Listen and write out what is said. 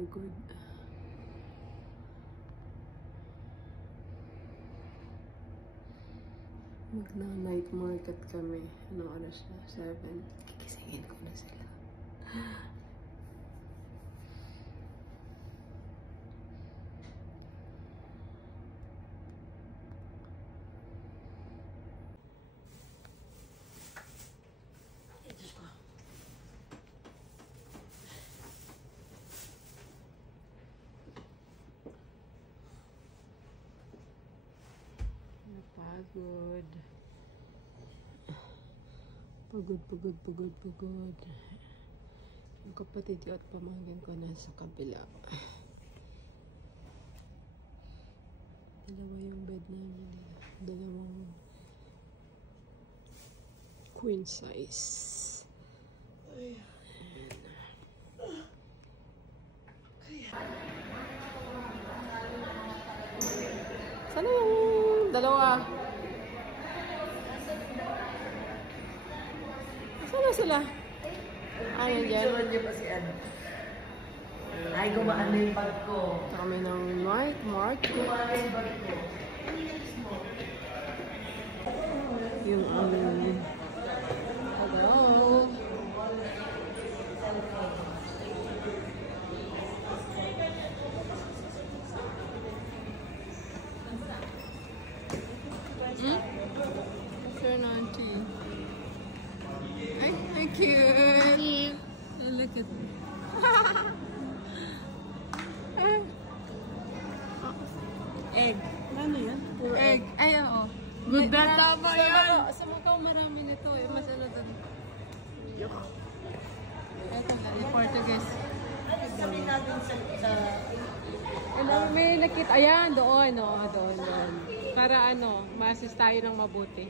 pagod. Magna-night market kami. Anong oras na? 7. Kikisingin ko na sila. Napagod. Pagod. Yung kapatid ko at pamangkin ko nasa kabila. Dalawa yung bed namin. Dalawang queen size. Ayan. Sana yung dalawa? Sana sila? Ayan dyan. Naman niya pa si ano. Ay, gumaan na yung bag ko. Kami ng night market. Gumaan na yung bag ko. Yung hello. Sure, auntie. Ay, cute. Oh, look at me. Egg. Ano yan? Egg. Ay, oo. Good data ba yan? Sa Macau marami nito eh. Mas ano doon. Ito na, yung Portuguese. Sabi natin sa... May nakita. Ayan, doon. Doon. Para ano, ma-assist tayo ng mabuti.